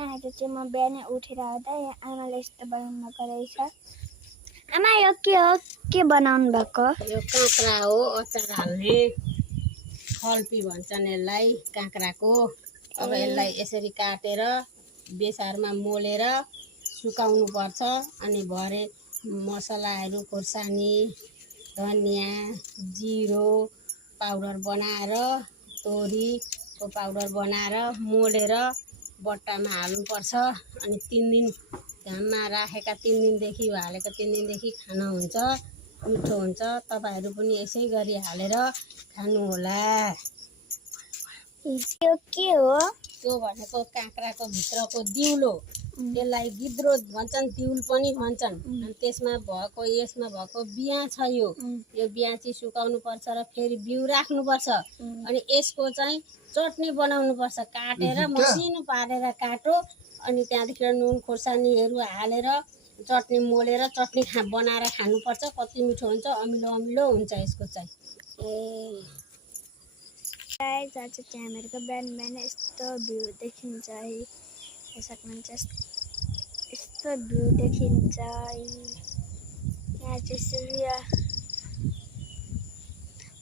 आज चाहिँ म बिहानै उठेर आउँदा आमाले यस्तो बनाउनु गरेछ। आमा यो के हो, के बनाउनु भएको? यो काँक्रा हो, अचार हाल्ने फल्पी भन्छन् यसलाई काँक्राको। अब यसलाई यसरी काटेर बेसारमा मोलेर सुकाउनु पर्छ। अनि भरे मसलाहरू खोर्सानी, धनियाँ, जिरो पाउडर बनाएर, तोरीको पाउडर बनाएर मोलेर बट्टामा हाल्नुपर्छ। अनि 3 दिन घाममा राखेका 3 दिनदेखि हालेको 3 दिनदेखि खान हुन्छ, मिठो हुन्छ। तपाईहरू पनि यसै गरी हालेर खानुहोला। यो के हो? त्यो भनेको काँक्राको भित्रको दिउलो, त्यसलाई गिद्रो भन्छन्, दिउल पनि भन्छन्। अनि त्यसमा भएको बिया छ। यो बिया चाहिँ सुकाउनु पर्छ र फेरि बिउ राख्नुपर्छ। अनि यसको चाहिँ चटनी बनाउनु पर्छ। काटेर मसिनो पारेर काटो, अनि त्यहाँदेखि नुन खोर्सानीहरू हालेर चटनी मोलेर चटनी बनाएर खानुपर्छ। कति मिठो हुन्छ, अमिलो अमिलो हुन्छ यसको चाहिँ। गाइस आज चाहिँ हामीहरूको बिहान बिहान यस्तो भ्यू देखिन्छ है, हेर्न सक्नुहुन्छ। यस्तो भ्यू देखिन्छ। यहाँ चाहिँ सूर्य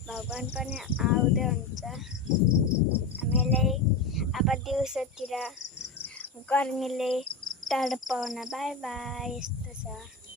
भगवान पनि आउँदै हुन्छ। हामीलाई अब दिउँसोतिर गर्मीले तडपाउन बाई बाई यस्तो छ।